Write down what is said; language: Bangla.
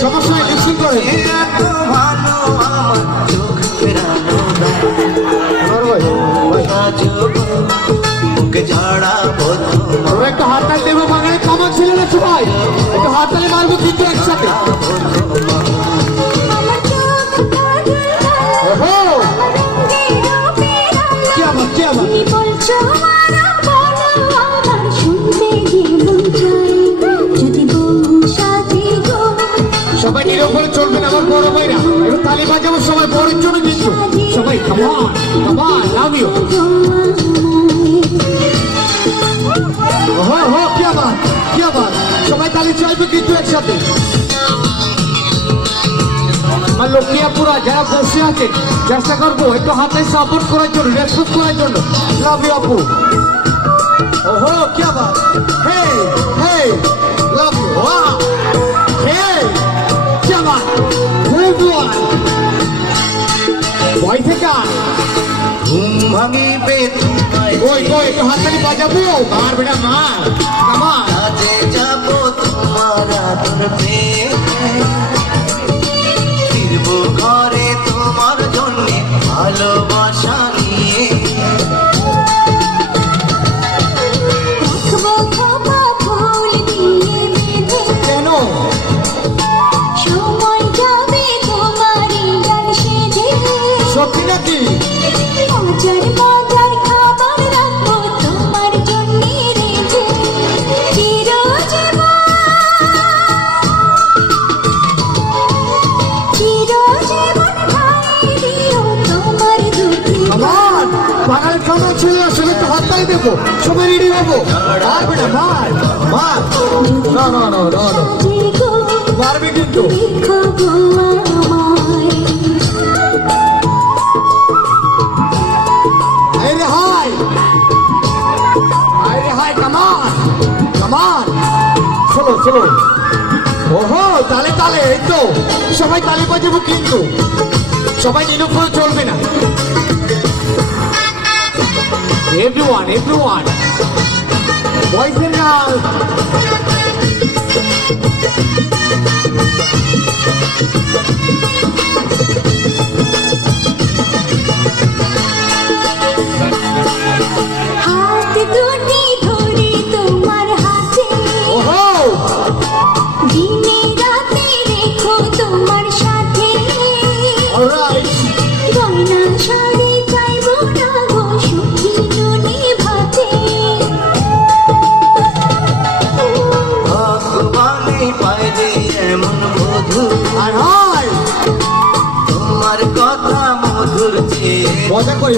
সমস্যা লিপসিং করে একটু হাততালি দেবো বাঙালি কমন ছিল না সবাই একটু হাততালি মারবো কিন্তু একসাথে কি আবার কি আবার সবাই নিরক্ষরে চলবেন আমার বড় ভাইরা একটু তালি বাজাবো সবাই বড়ের জন্য কিন্তু সবাই কামান কামান লাভ ইউ কি আবার সবাই তালি চাইবে কিন্তু একসাথে আমার লক্ষ্মীপুরা যারা বসে আছে চেষ্টা করবো একটু হাতে সাপোর্ট করার জন্য রেসপন্স করার জন্য লাভ ইউ আপু ওহো কি আবার হে হে লাভ ইউ ওয়াও হে কি আবার গুড ওয়ান বয় থেকে ঘুম ভাঙিবে ওই একটু হাততালি বাজাবো মার বেটা মার কামান কাজে যাব তোমার আদর পেয়ে ফিরবো ঘরে তোমার জন্য ভালোবাসা নিয়ে কেন সত্যি নাকি বাঙালির খাবার ছিল আসলে একটু হাততালি দেবো সবাই রেডি হবো মার বেটা মার মার না না না না না মারবে কিন্তু হাই কামান কামান চলো চলো ওহো তালে তালে এই তো সবাই তালি বাজাবো কিন্তু সবাই নিরক্ষরে চলবে না everyone boys and girls হাত দুটি ধরে তোমার হাতে ওহো দিনে রাতে রেখো তোমার সাথে অলরাইট গয়না শাড়ি চাইবো না গো সুখী জনে ভাতে ভগবানে পাইলে এমন বধূ আর হাই তোমার কথা মধুর চেয়ে মজা করি